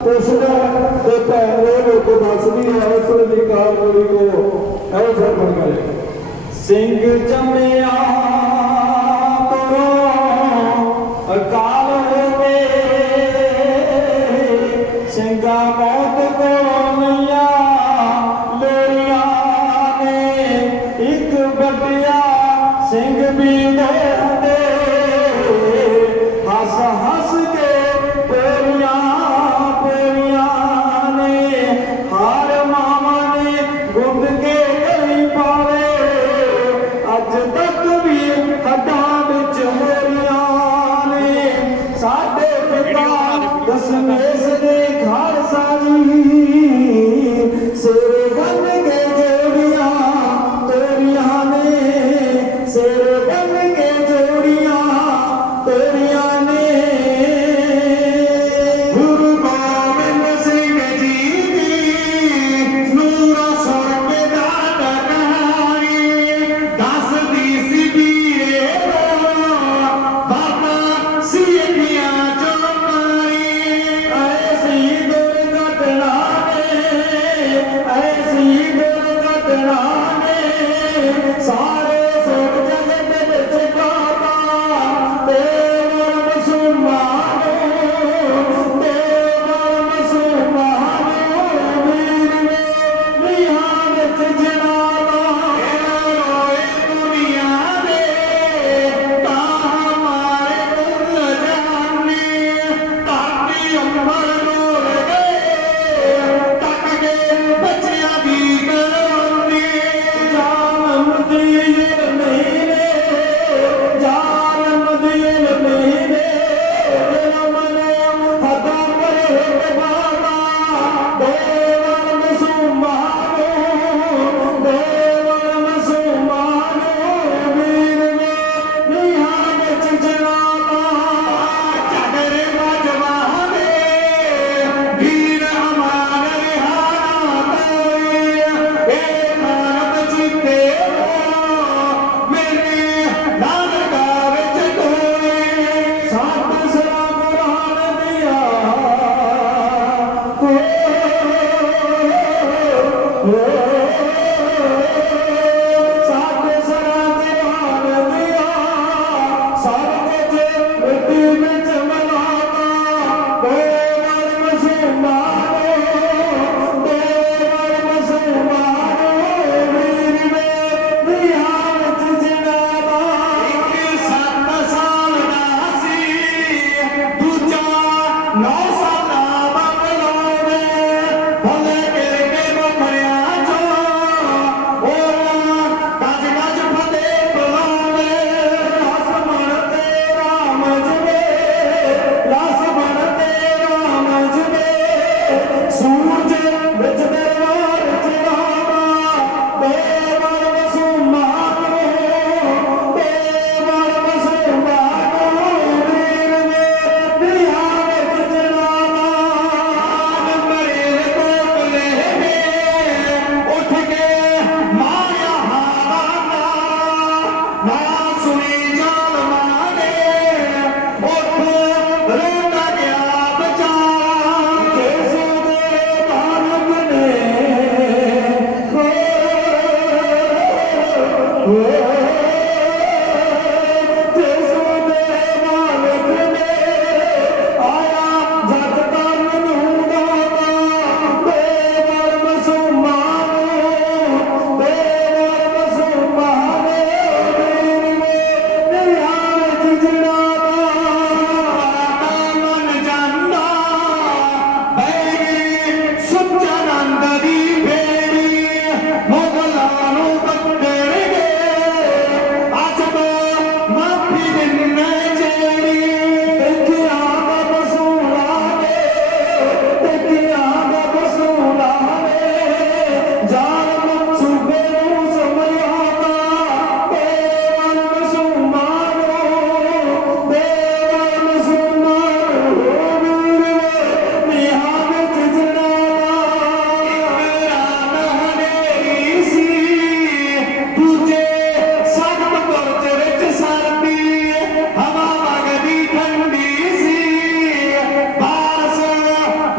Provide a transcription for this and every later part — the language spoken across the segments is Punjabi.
ਪੁੱਛਦਾ ਤੇ ਭੈਣ ਇਹ ਲੋਕ ਦੱਸਦੀ ਹੈ ਇਸ ਦੀ ਕਾਰਗੁਜ਼ਾਰੀ ਕੋ। ਐਵੇਂ ਸਰਪਣ ਕਰੇ ਸਿੰਘ ਜੰਮਿਆ ਤਰੋ ਅਕਾਲ ਹੋਵੇ ਸਿੰਘਾ ਦਸਵੇਂ ਸਦੇ ਖਾਲਸਾ ਜੀ ਸੇਰੇ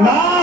Nine.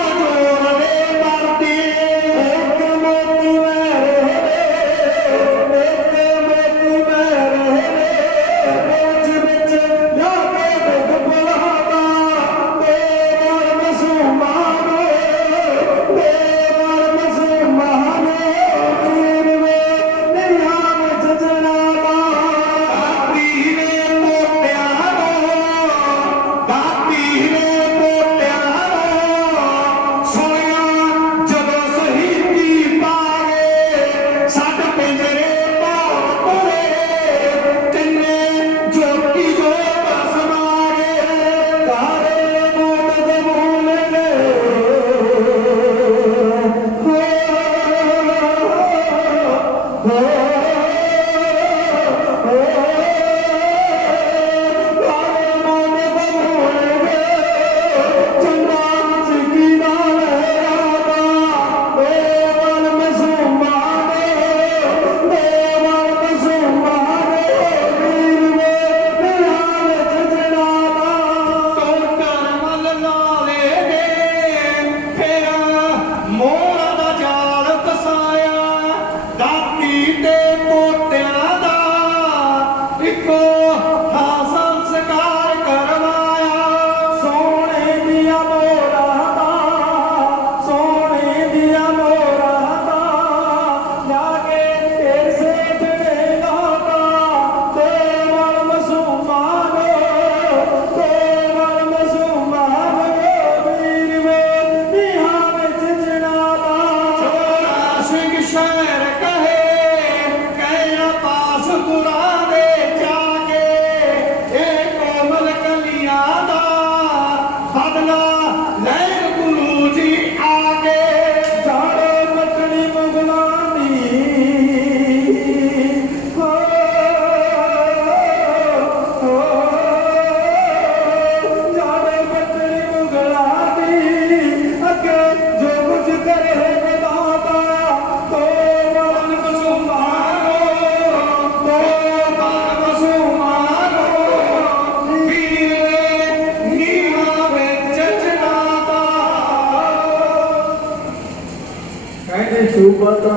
Rico! eu